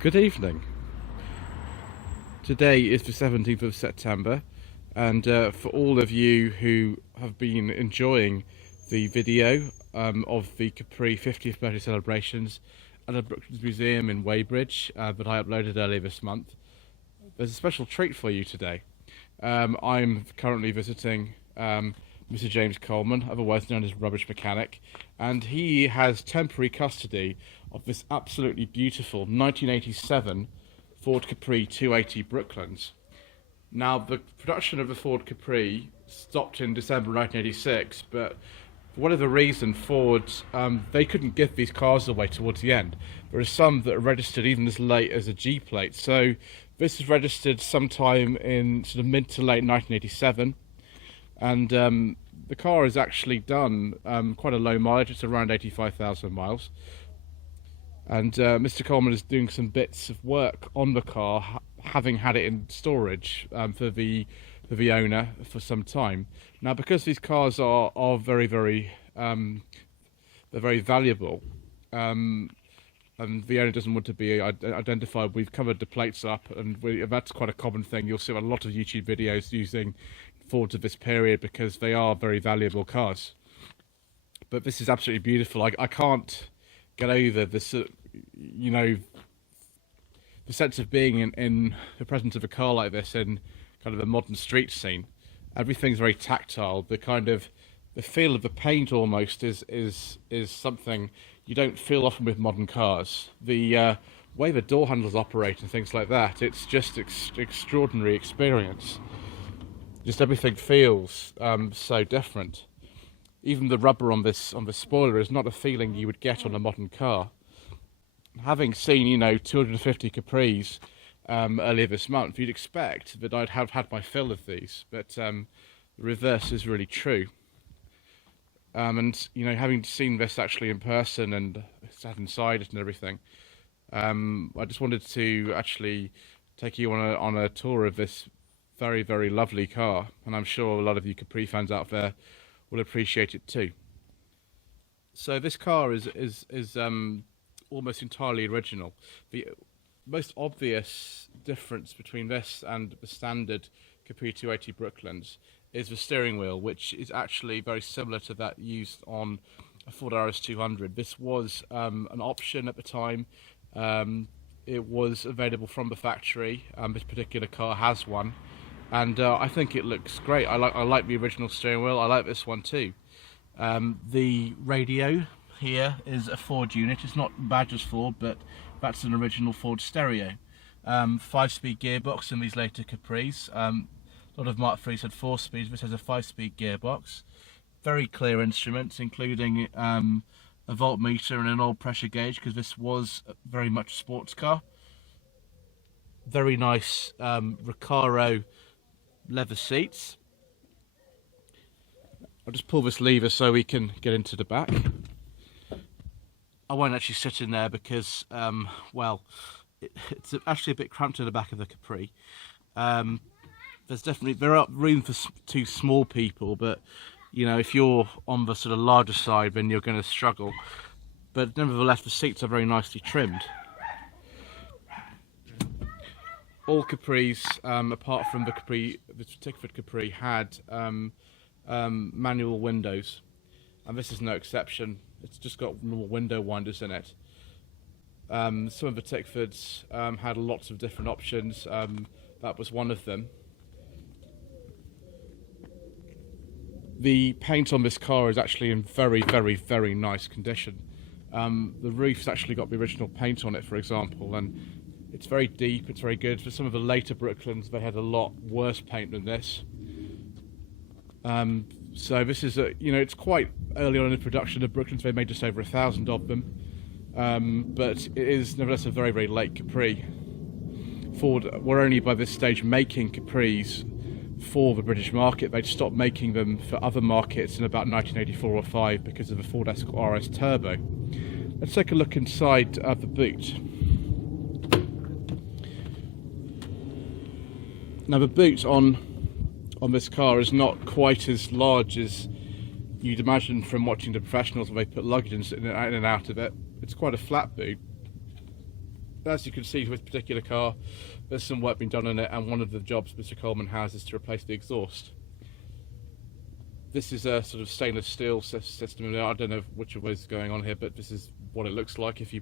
Good evening. Today is the 17th of September, and for all of you who have been enjoying the video of the Capri 50th birthday celebrations at the Brooklands Museum in Weybridge that I uploaded earlier this month, there's a special treat for you today. I'm currently visiting Mr James Coleman, otherwise known as Rubbish Mechanic, and he has temporary custody of this absolutely beautiful 1987 Ford Capri 280 Brooklands. Now, the production of the Ford Capri stopped in December 1986, but for whatever reason, Ford, they couldn't give these cars away towards the end. There are some that are registered even as late as a G plate, so this is registered sometime in sort of mid to late 1987, and the car is actually done quite a low mileage. It's around 85,000 miles. And Mr Coleman is doing some bits of work on the car, having had it in storage for the owner for some time. Now, because these cars are very they're very valuable, and the owner doesn't want to be identified, we've covered the plates up, and that's quite a common thing. You'll see a lot of YouTube videos using Fords of this period because they are very valuable cars. But this is absolutely beautiful. I can't get over this, you know, the sense of being in the presence of a car like this in kind of a modern street scene. Everything's very tactile. The feel of the paint almost is something you don't feel often with modern cars. The way the door handles operate and things like that, it's just extraordinary experience. Just everything feels so different. Even the rubber on this spoiler is not a feeling you would get on a modern car. Having seen, 250 Capris earlier this month, you'd expect that I'd have had my fill of these, but the reverse is really true. And having seen this actually in person and sat inside it and everything, I just wanted to actually take you on a tour of this very, very lovely car, and I'm sure a lot of you Capri fans out there will appreciate it too. So this car is almost entirely original. The most obvious difference between this and the standard Capri 280 Brooklands is the steering wheel, which is actually very similar to that used on a Ford RS200. This was an option at the time. It was available from the factory. This particular car has one, and I think it looks great. I like the original steering wheel. I like this one too. The radio here is a Ford unit. It's not badged as Ford, but that's an original Ford stereo. 5-speed gearbox in these later Capris. A lot of Mark III's had 4 speeds. This has a 5-speed gearbox. Very clear instruments, including a voltmeter and an oil pressure gauge, because this was very much a sports car. Very nice Recaro leather seats. I'll just pull this lever so we can get into the back. I won't actually sit in there because, well, it's actually a bit cramped in the back of the Capri. There are room for 2 small people, but if you're on the sort of larger side, then you're going to struggle. But nevertheless, the seats are very nicely trimmed. All Capris, apart from the Tickford Capri, had manual windows, and this is no exception. It's just got normal window winders in it. Some of the Tickfords had lots of different options. That was one of them. The paint on this car is actually in very, very, very nice condition. The roof's actually got the original paint on it, for example, and it's very deep, it's very good. For some of the later Brooklands, they had a lot worse paint than this. So this is it's quite early on in production of Brooklands. They made just over 1,000 of them, but it is nevertheless a very, very late Capri. Ford were only by this stage making Capris for the British market. They'd stopped making them for other markets in about 1984 or 5 because of the Ford Escort RS Turbo. Let's take a look inside the boot. Now, the boot on this car is not quite as large as you'd imagine from watching the professionals when they put luggage in and out of it. It's quite a flat boot. As you can see with this particular car, there's some work being done on it, and one of the jobs Mr Coleman has is to replace the exhaust. This is a sort of stainless steel system. I don't know which way is going on here, but this is what it looks like if you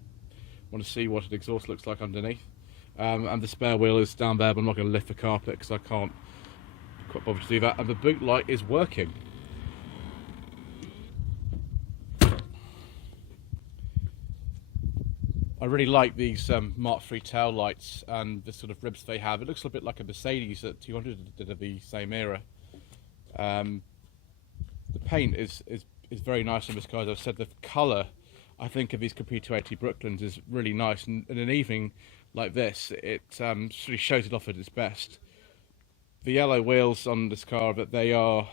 want to see what an exhaust looks like underneath. And the spare wheel is down there, but I'm not going to lift the carpet because I can't quite bother to do that. And the boot light is working. I really like these Mark III tail lights and the sort of ribs they have. It looks a bit like a Mercedes at 200 did of the same era. The paint is very nice on this car. As I've said, the colour, I think, of these Capri 280 Brooklands is really nice. And in an evening like this, it sort of shows it off at its best. The yellow wheels on this car, but they are...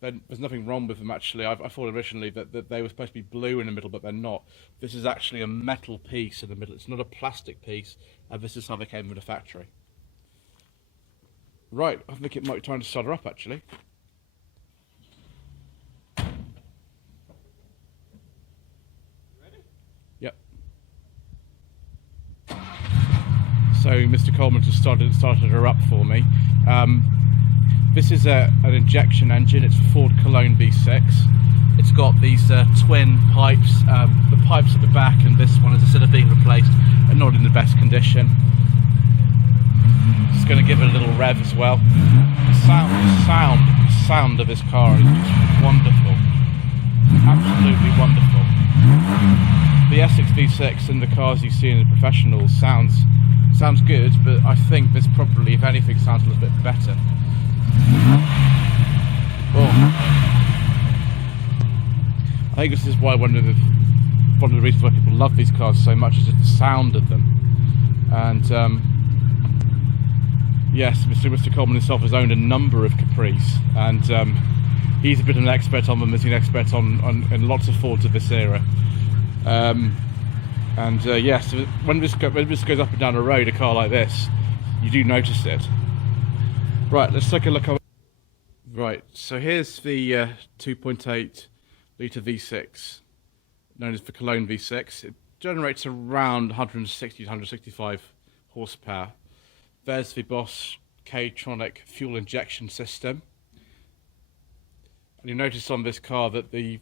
there's nothing wrong with them actually. I thought originally that they were supposed to be blue in the middle, but they're not. This is actually a metal piece in the middle. It's not a plastic piece, and this is how they came from the factory. Right, I think it might be time to start her up actually. Ready? Yep. So Mr Coleman just started her up for me. This is an injection engine. It's a Ford Cologne V6. It's got these twin pipes. The pipes at the back and this one, as I said, are being replaced and not in the best condition. Just going to give it a little rev as well. The sound of this car is just wonderful. Absolutely wonderful. The Essex V6 and the cars you see in the professionals sounds good, but I think this probably, if anything, sounds a little bit better. Oh. I think this is why one of the reasons why people love these cars so much is just the sound of them. And yes, Mr Coleman himself has owned a number of Capris, and he's a bit of an expert on them, as he's an expert on lots of Fords of this era. Yes, when this goes up and down a road, a car like this, you do notice it. Right, let's take a look. Right, so here's the 2.8 litre V6, known as the Cologne V6. It generates around 160 to 165 horsepower. There's the Bosch K-Tronic fuel injection system. And you notice on this car that the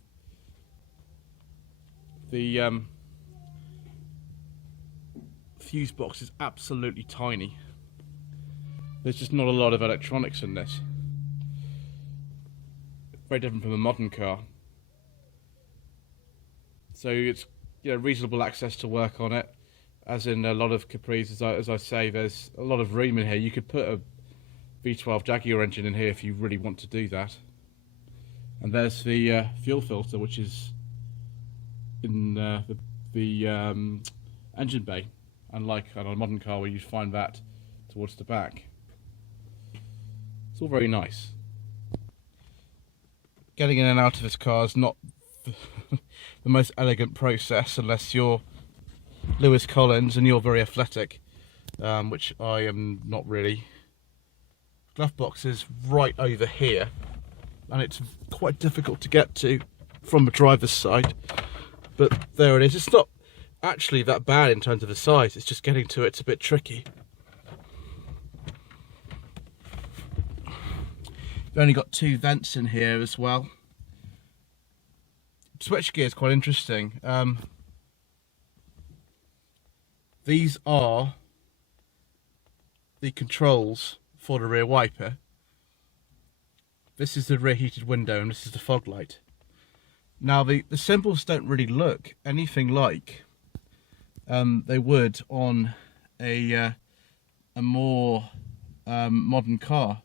fuse box is absolutely tiny. There's just not a lot of electronics in this. Very different from a modern car. So it's, you know, reasonable access to work on it. As in a lot of Capris, as I say, there's a lot of room in here. You could put a V12 Jaguar engine in here if you really want to do that. And there's the fuel filter, which is in the engine bay, unlike on a modern car where you find that towards the back. It's all very nice. Getting in and out of this car is not the most elegant process unless you're Lewis Collins and you're very athletic, which I am not really. Glove box is right over here, and it's quite difficult to get to from the driver's side, but there it is. It's not actually that bad in terms of the size, it's just getting to it's a bit tricky. We've only got 2 vents in here as well. Switchgear is quite interesting. These are the controls for the rear wiper. This is the rear heated window and this is the fog light. Now the symbols don't really look anything like they would on a more modern car.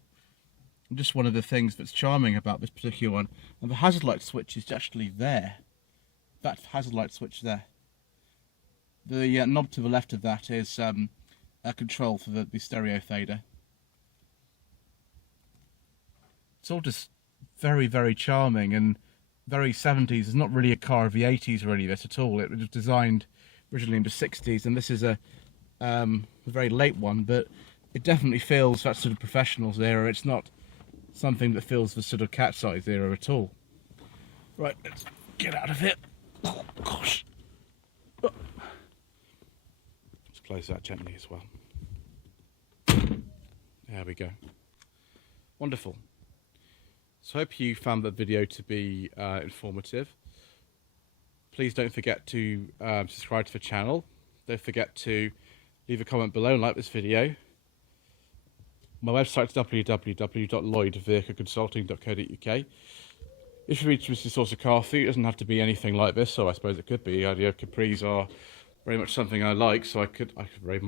Just one of the things that's charming about this particular one. And the hazard light switch is actually there. That hazard light switch there. The knob to the left of that is a control for the stereo fader. It's all just very, very charming and very 70s. It's not really a car of the 80s or any of this at all. It was designed originally in the 60s, and this is a very late one, but it definitely feels that sort of professionals era. It's not something that feels the sort of cat's eyes era at all. Right, let's get out of here. Oh gosh. close that gently as well. There we go. Wonderful. So I hope you found the video to be informative. Please don't forget to subscribe to the channel. Don't forget to leave a comment below and like this video. My website is www.lloydvehicleconsulting.co.uk. If you reach Mr Source of car food, it doesn't have to be anything like this, or I suppose it could be. The Capris are very much something I like, so I could be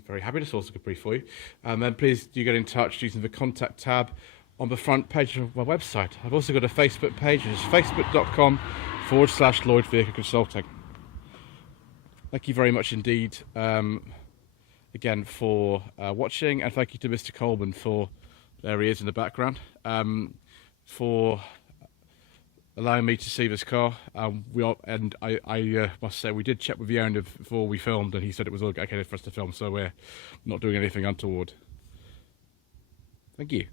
very happy to source a Capri for you. Then please do get in touch using the contact tab on the front page of my website. I've also got a Facebook page, it's facebook.com/Lloyd Vehicle Consulting. Thank you very much indeed again for watching, and thank you to Mr Coleman for, there he is in the background, for allowing me to see this car. I must say we did check with the owner before we filmed, and he said it was all okay for us to film, so we're not doing anything untoward. Thank you.